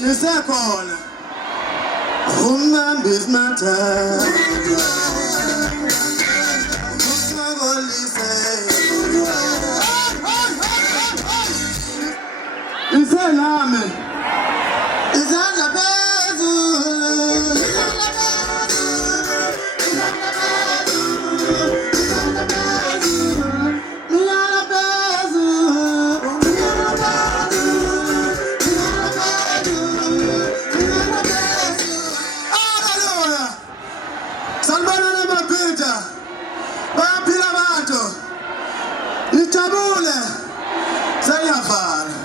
Nisekhona umnambi ismatha usakolise isenami izandla phezulu bayaphila abantu nijabule seyafana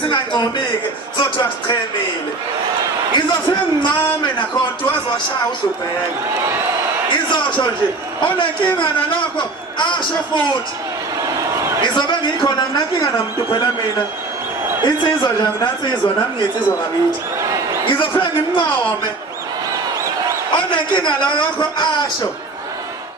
singancomeki zothiwa sichemile ngizofika ngincome nakhona wazowashaya uDlubheke ngizosho nje onenkinga nalokho asho futhi ngizobe ngikhona nginankinga namuntu phela mina insizwa nje nginansizwa nami ngiyinsizwa ngakithi ngizofika ngimncome onenkinga nalokho asho